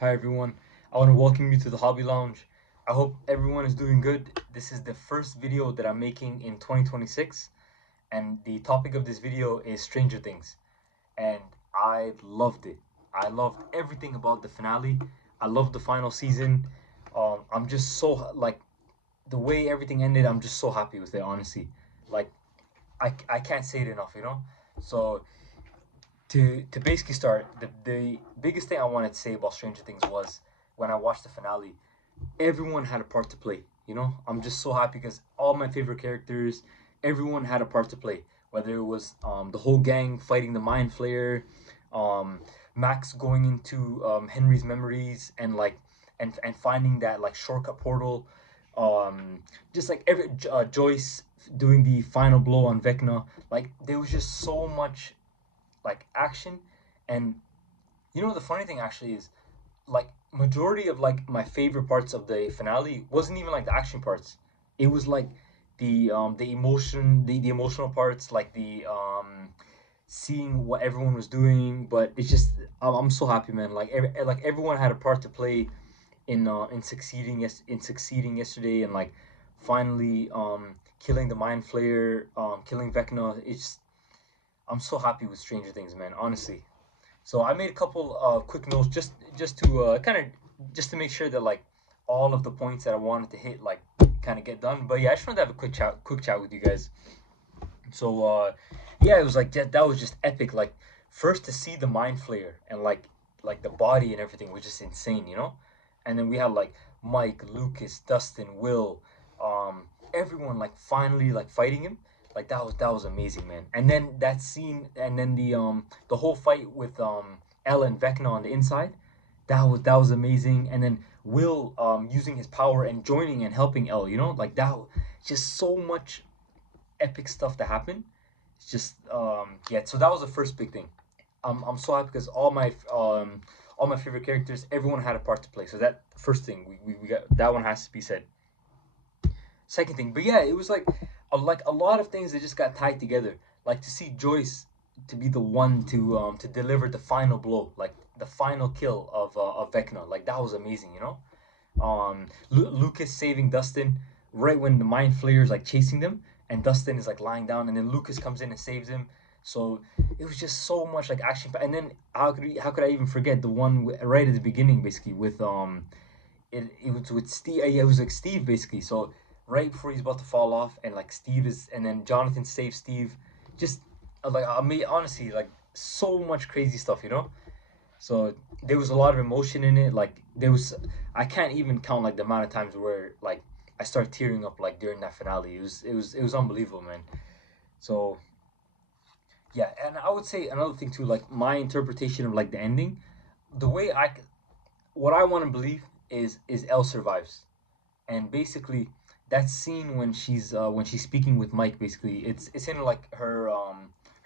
Hi everyone, I want to welcome you to the Hobby Lounge. I hope everyone is doing good. This is the first video that I'm making in 2026, and the topic of this video is Stranger Things. And I loved it. I loved everything about the finale. I loved the final season. I'm just so like the way everything ended. I'm just so happy with it, honestly. Like I can't say it enough, you know. So to basically start, the biggest thing I wanted to say about Stranger Things was when I watched the finale, everyone had a part to play. You know, I'm just so happy because all my favorite characters, everyone had a part to play. Whether it was the whole gang fighting the mind flayer, um, Max going into Henry's memories and and finding that like shortcut portal, just like every Joyce doing the final blow on Vecna. Like there was just so much like action, and you know the funny thing actually is like majority of like my favorite parts of the finale wasn't even like the action parts. It was like the emotion, the emotional parts, like the seeing what everyone was doing. But it's just I'm so happy, man. Like everyone had a part to play in succeeding in succeeding yesterday, and like finally killing the mind flayer, killing Vecna. It's I'm so happy with Stranger Things, man, honestly. So I made a couple quick notes just to kind of just to make sure that like all of the points that I wanted to hit like kind of get done. But yeah, I just wanted to have a quick chat with you guys. So yeah, it was like that was just epic. Like first to see the mind flayer and like the body and everything was just insane, you know. And then we had like Mike, Lucas, Dustin, Will, everyone like finally like fighting him. Like that was amazing, man. And then that scene, and then the whole fight with Ella and Vecna on the inside, that was amazing. And then Will using his power and joining and helping Elle, you know, like that just so much epic stuff that happened. It's just yeah. So that was the first big thing. I'm so happy because all my favorite characters, everyone had a part to play. So that first thing we got that one has to be said. Second thing, but yeah, it was like a lot of things that just got tied together. Like to see Joyce to be the one to deliver the final blow, like the final kill of Vecna. Like that was amazing, you know. Lucas saving Dustin right when the mind flayer is like chasing them, and Dustin is like lying down, and then Lucas comes in and saves him. So it was just so much like action. And then how could I even forget the one right at the beginning, basically with it was with Steve. Yeah, it was like Steve basically. So right before he's about to fall off, and like Steve is, and then Jonathan saves Steve. Just like I mean, honestly, like so much crazy stuff, you know. So there was a lot of emotion in it. Like there was, I can't even count like the amount of times where like I started tearing up like during that finale. It was unbelievable, man. So yeah, and I would say another thing too, like my interpretation of like the ending, the way what I want to believe is Elle survives, and basically that scene when she's speaking with Mike, basically it's in like her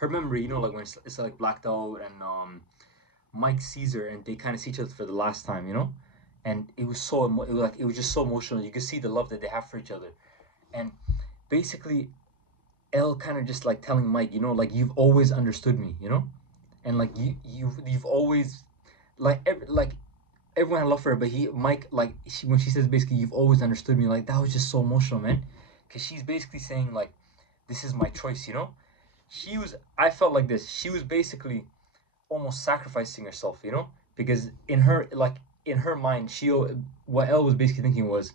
memory, you know, like when it's like blacked out, and Mike sees her and they kind of see each other for the last time, you know, and it was it was like it was just so emotional. You could see the love that they have for each other, and basically Elle kind of just like telling Mike, you know, like you've always understood me, you know, and like you've always like everyone had love for her, but Mike like when she says basically you've always understood me, like that was just so emotional, man, because she's basically saying like this is my choice, you know. I felt like this. She was basically almost sacrificing herself, you know, because in her mind, what Elle was basically thinking was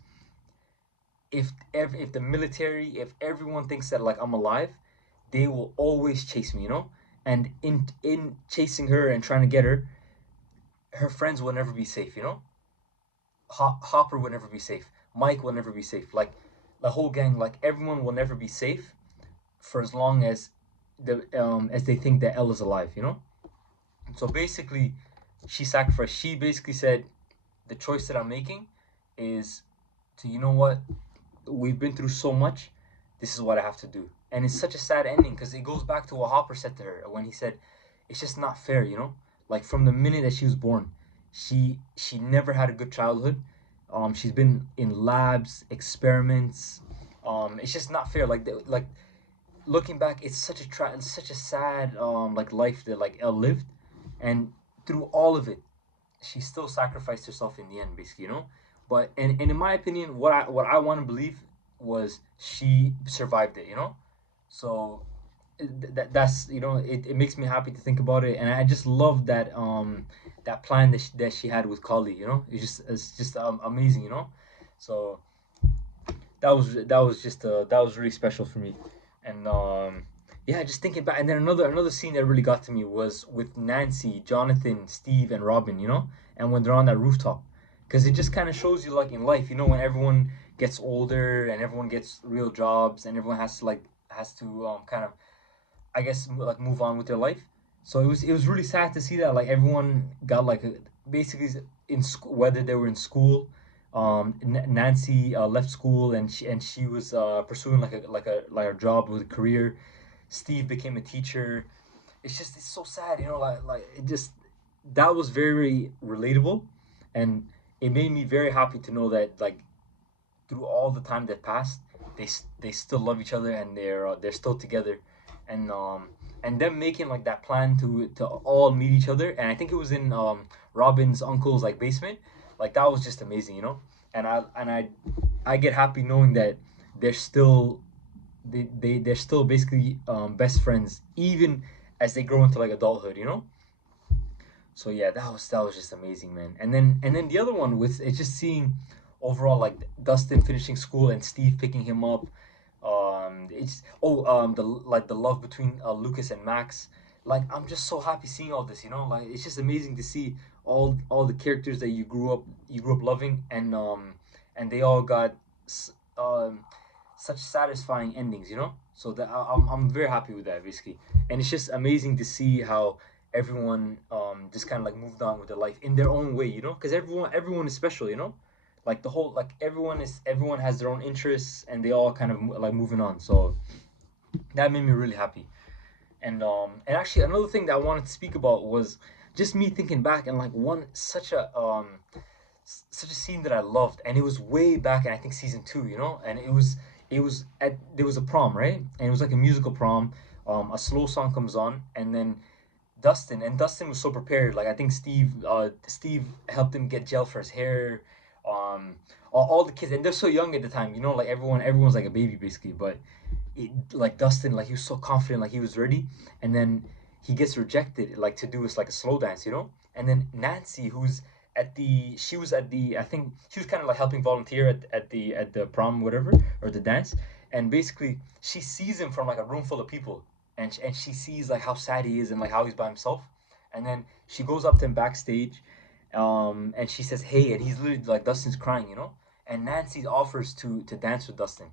if the military, if everyone thinks that like I'm alive, they will always chase me, you know, and in chasing her and trying to get her friends will never be safe, you know. Hopper will never be safe. Mike will never be safe. Like the whole gang, like everyone will never be safe for as long as they think that Elle is alive, you know. So basically, she sacrificed. She basically said, the choice that I'm making is to, you know what, we've been through so much. This is what I have to do. And it's such a sad ending because it goes back to what Hopper said to her when he said, it's just not fair, you know? Like from the minute that she was born, she never had a good childhood. She's been in labs, experiments. It's just not fair. Like looking back, it's such a sad like life that like Elle lived, and through all of it, she still sacrificed herself in the end, basically, you know. But and in my opinion, what I want to believe was she survived it, you know. So that's, you know, it makes me happy to think about it, and I just love that that plan that she had with Kali, you know. It's just amazing, you know. So that was really special for me, and yeah, just thinking back, and then another scene that really got to me was with Nancy, Jonathan, Steve, and Robin, you know, and when they're on that rooftop, because it just kind of shows you like in life, you know, when everyone gets older and everyone gets real jobs and everyone has to kind of, I guess, like move on with their life. So it was really sad to see that like everyone got like basically in school, whether they were in school. Nancy left school and she was pursuing like a job with a career. Steve became a teacher. It's so sad, you know. Like it just, that was very relatable, and it made me very happy to know that like through all the time that passed, they still love each other and they're still together, and them making like that plan to all meet each other, and I think it was in Robin's uncle's like basement, like that was just amazing, you know. And I get happy knowing that they're still they're still basically best friends even as they grow into like adulthood, you know. So yeah, that was just amazing, man. And then the other one with it's just seeing overall like Dustin finishing school and Steve picking him up. It's the like the love between Lucas and Max. Like I'm just so happy seeing all this, you know. Like it's just amazing to see all the characters that you grew up loving, and they all got s- um such satisfying endings, you know. So that I'm very happy with that, basically. And it's just amazing to see how everyone just kind of like moved on with their life in their own way, you know, because everyone is special, you know. Like the whole like everyone has their own interests and they all kind of like moving on. So that made me really happy. And actually another thing that I wanted to speak about was just me thinking back and like one such a scene that I loved, and it was way back in I think season two, you know, and it was at there was a prom, right, and it was like a musical prom. A slow song comes on, and then Dustin was so prepared. Like I think Steve helped him get gel for his hair. All the kids, and they're so young at the time, you know, like everyone's like a baby basically. But like Dustin, like he was so confident, like he was ready, and then he gets rejected, like to do this like a slow dance, you know. And then Nancy, she was at the I think she was kind of like helping volunteer at the prom, whatever, or the dance, and basically she sees him from like a room full of people, and she sees like how sad he is and like how he's by himself, and then she goes up to him backstage, and she says hey, and he's literally like Dustin's crying, you know, and Nancy offers to dance with Dustin,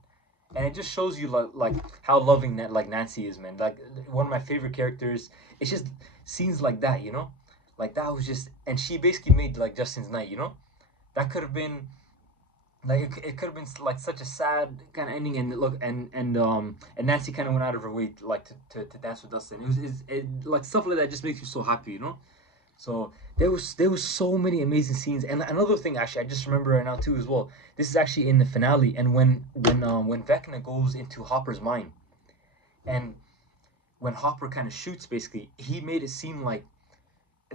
and it just shows you like how loving that like Nancy is, man. Like one of my favorite characters. It's just scenes like that, you know, like that was just, and she basically made like Justin's night, you know. That could have been like it could have been like such a sad kind of ending, and look, and Nancy kind of went out of her way like to dance with Dustin. Like stuff like that just makes you so happy, you know. So there was so many amazing scenes, and another thing actually I just remember right now too as well. This is actually in the finale, and when Vecna goes into Hopper's mind, and when Hopper kind of shoots, basically he made it seem like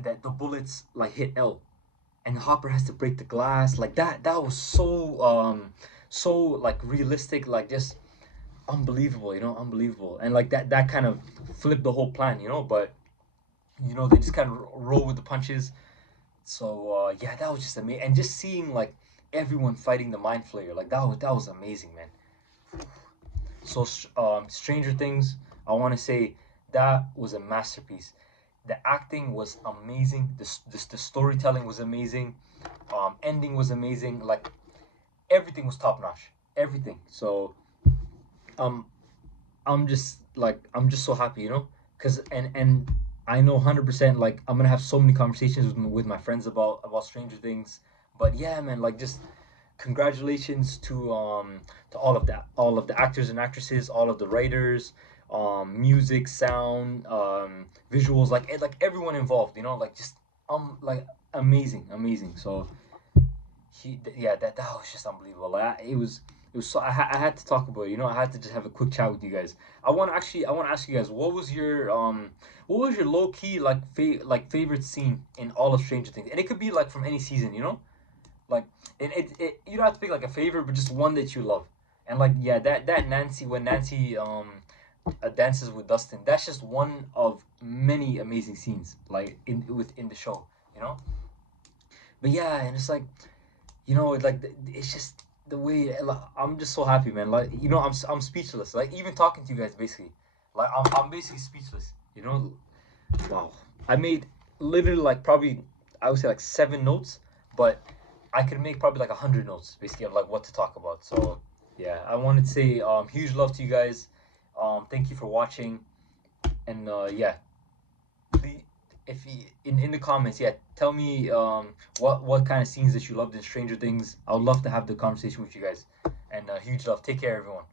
that the bullets like hit L, and Hopper has to break the glass like that. That was so like realistic, like just unbelievable, you know, unbelievable, and like that kind of flipped the whole plan, you know. But you know they just kind of roll with the punches. So yeah, that was just amazing, and just seeing like everyone fighting the Mind Flayer, like that was amazing, man. So Stranger Things, I want to say that was a masterpiece. The acting was amazing. The storytelling was amazing. Ending was amazing. Like everything was top notch. Everything. So um, I'm just so happy, you know, cause and I know 100% like I'm gonna have so many conversations with my friends about Stranger Things. But yeah, man, like just congratulations to all of the actors and actresses, all of the writers, music, sound, visuals, like everyone involved, you know, like just like amazing, amazing. So yeah, that was just unbelievable. Like it was It was so I had to talk about it. You know, I had to just have a quick chat with you guys. I want to ask you guys, what was your low key like favorite scene in all of Stranger Things? And it could be like from any season, you know, like you don't have to pick like a favorite, but just one that you love. And like yeah, that Nancy when Nancy dances with Dustin, that's just one of many amazing scenes like in the show, you know. But yeah, and it's like you know, it's just the way like, I'm just so happy, man. Like you know, I'm speechless. Like even talking to you guys, basically, like I'm basically speechless. You know, wow. I made literally like probably I would say like 7 notes, but I could make probably like 100 notes basically of like what to talk about. So yeah, I wanted to say huge love to you guys. Thank you for watching, and yeah, please, if you, in the comments, yeah, tell me what kind of scenes that you loved in Stranger Things. I would love to have the conversation with you guys. And huge love. Take care, everyone.